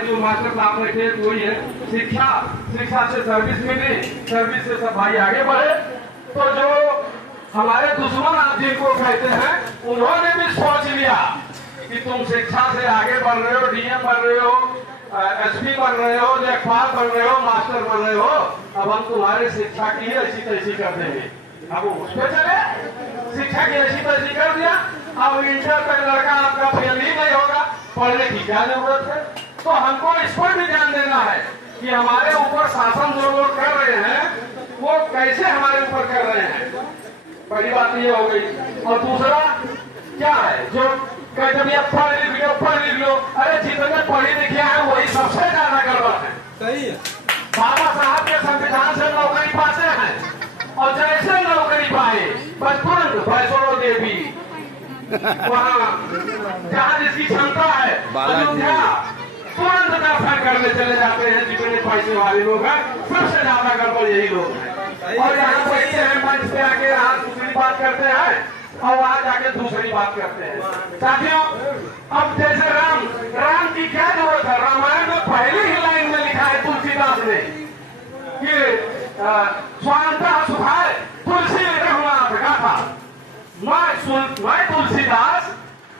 जो मास्टर साहब बैठे वही है, शिक्षा से सर्विस मिली, सर्विस से सब भाई आगे बढ़े। तो जो हमारे दुश्मन आप जिनको कहते हैं उन्होंने भी सोच लिया कि तुम शिक्षा से आगे बढ़ रहे हो, डीएम बन रहे हो, एसपी बन रहे हो, लेखपाल बन रहे हो, मास्टर बन रहे हो, अब हम तुम्हारे शिक्षा की ऐसी तैसी कर देंगे। अब उस पर चले, शिक्षा की ऐसी तैसी कर दिया। अब इंटर का लड़का आपका फेल ही नहीं होगा, पढ़ने की क्या जरूरत है। तो हमको इस पर भी ध्यान देना है कि हमारे ऊपर शासन जो लोग कर रहे हैं वो कैसे हमारे ऊपर कर रहे हैं। पहली बात ये हो गई। और दूसरा क्या है, जो कहते पढ़ लिख लो, अरे जितने पढ़े लिखे हैं वही सबसे ज्यादा गड़बड़ है। सही है। बाबा साहब के संविधान से नौकरी पाते हैं और जैसे नौकरी पाए तुरंत वैष्णो देवी वहाँ जहाँ जिसकी क्षमता है अयोध्या तुरंत दर्शन करने चले जाते हैं। जितने पैसे वाले लोग हैं सबसे ज्यादा गड़बड़ यही लोग हैं। और यहाँ बैठते हैं मंच पे आके यहाँ दूसरी बात करते हैं और वहाँ जाके दूसरी बात करते हैं। साथियों, अब जैसे राम की क्या जरूरत है। रामायण में पहली ही लाइन में लिखा है तुलसीदास ने कि स्वांतः सुखाय तुलसी रघुनाथ गाथा। मैं तुलसीदास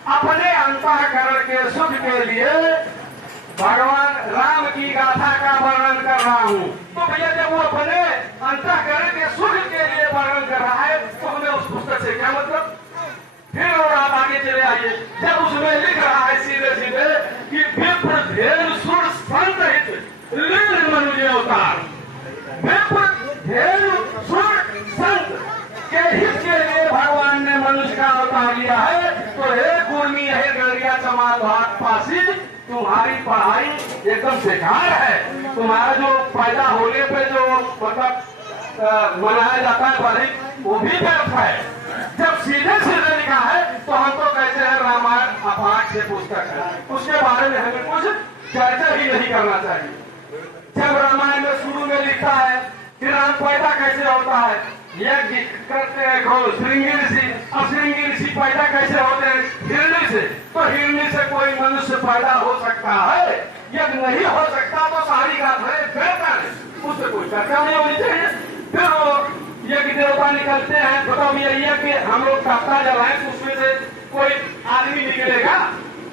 अपने अंतःकरण के सुख के लिए भगवान राम की गाथा का वर्णन कर रहा हूँ। तो भैया जब वो अपने अंतःकरण के सुख के लिए वर्णन कर रहा है तो हमें उस पुस्तक से क्या मतलब। फिर और आप आगे चले आइए, जब उसमें लिख रहा है सीधे सीधे कि विप्र धेनु सुर संत हित लीन मनुष्य अवतार। विप्र धेनु सुर संत के हित के लिए भगवान ने मनुष्य का अवतार लिया है। तो हे कुर्मी, हे गड़िया, चमार, भाग, पासी, तुम्हारी पढ़ाई एकदम बेकार है। तुम्हारा जो पैदा होने पे जो मतलब मनाया जाता है पढ़ाई वो भी व्यर्थ है। जब सीधे सीधे लिखा है तो हम तो कहते हैं रामायण अपाठ से पुस्तक है, उसके बारे में हमें कुछ चर्चा ही नहीं करना चाहिए। जब रामायण में शुरू में लिखा है कि राम पैदा कैसे होता है, यज्ञ करते हैं श्रृंगी ऋषि। अब श्रृंगी ऋषि पैदा कैसे होते हैं, हिरणी से। तो हिरणी से कोई मनुष्य पैदा हो सकता है, यज्ञ नहीं हो सकता तो सारी गाथाएं बेहतर है, उससे कोई चर्चा नहीं होनी चाहिए। फिर वो यज्ञ देवता निकलते हैं, बताओ ये यज्ञ हम लोग करता जलाएं तो उसमें से कोई आदमी निकलेगा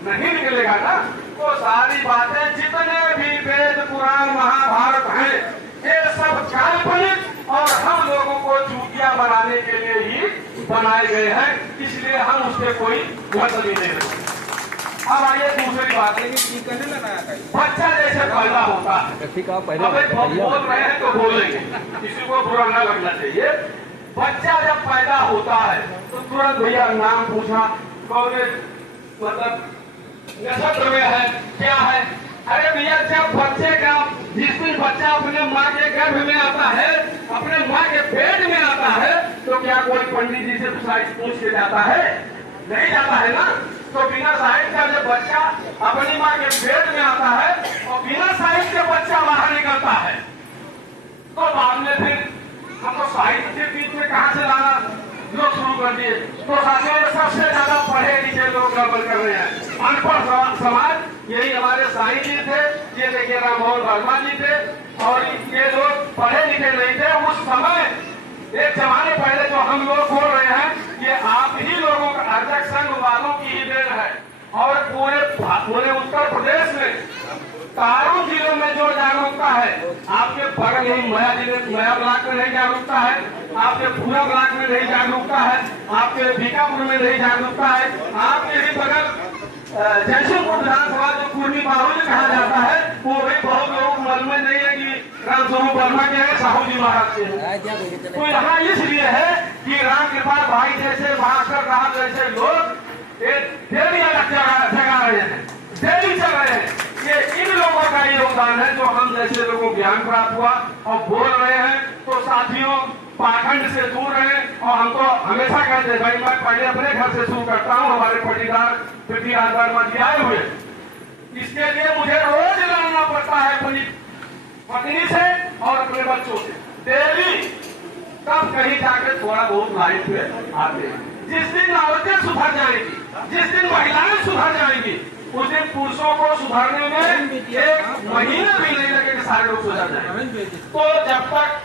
नहीं निकलेगा ना। तो सारी बातें जितने भी वेद पुराण महाभारत हैं ये सब काल्पनिक और हम लोगों को चूतिया बनाने के लिए ही बनाए गए हैं, इसलिए हम उससे कोई मतलब ही नहीं रखते। अब आइए दूसरी बात है कि बच्चा जैसे पैदा होता है, बोल रहे हैं तो बोलेंगे, किसी को बुरा न लगना चाहिए। बच्चा जब पैदा होता है तो तुरंत भैया नाम पूछा, कौन मतलब नक्षत्र में है क्या है। अरे भैया जब बच्चे का जिस दिन बच्चा अपने माँ के गर्भ में आता है, अपने माँ के पेट में आता है, तो क्या कोई पंडित जी से पूछ के जाता है? नहीं जाता है ना। तो बिना साहित्य का जब बच्चा अपनी माँ के पेट में आता है और बिना साहित्य के बच्चा बाहर निकलता है तो बाद में फिर हमको साहित्य के बीच में कहाँ से लाना लोग शुरू कर दिए। तो साथियों सबसे ज्यादा पढ़े लिखे लोग गड़बड़ कर रहे हैं, अनपढ़ समाज। यही हमारे साईं जी थे, ये देखिए राम मोहन वर्मा जी थे, और ये लोग पढ़े लिखे नहीं थे उस समय। एक जमाने पहले जो हम लोग बोल रहे हैं ये आप ही लोगों का अर्जक संघ वालों की ही देन है। और पूरे उत्तर प्रदेश में चारों जिलों में जो जागरूकता है, आपके बगल ही मया ब्लॉक में नहीं जागरूकता है, आपके पूरा ब्लॉक में नहीं जागरूकता है, आपके बीकापुर में नहीं जागरूकता है, आपके ही बगल जयसिंहपुर विधानसभा जो कुर्मी बाहुल्य कहा जाता है वो भी बहुत लोग मन में नहीं है कि राम स्वरूप वर्मा के हैं, साहू जी महाराज के हैं। तो यहाँ इसलिए है कि राम कृपाल भाई जैसे भास्कर साहब जैसे लोग डेली जगा रहे हैं, डेली चल रहे हैं। ये इन लोगों का योगदान है जो हम जैसे लोगों को ज्ञान प्राप्त हुआ और बोल रहे हैं। तो साथियों पाखंड से दूर रहे। और हमको हमेशा कहते भाई मैं पहले अपने घर से शुरू करता हूँ, हमारे पटीदार पृथ्वीराज वर्मा जी आए हुए, इसके लिए मुझे रोज लड़ना पड़ता है अपनी पत्नी से और अपने बच्चों से डेली, तब कहीं जाकर थोड़ा बहुत लाइफ पे आते हैं। जिस दिन औरतें सुधर जाएंगी, जिस दिन महिलाएं सुधर जाएंगी, उस दिन पुरुषों को सुधारने में 1 महीना भी नहीं लगेगा, सारे लोग सुधर जाएंगे। तो जब तक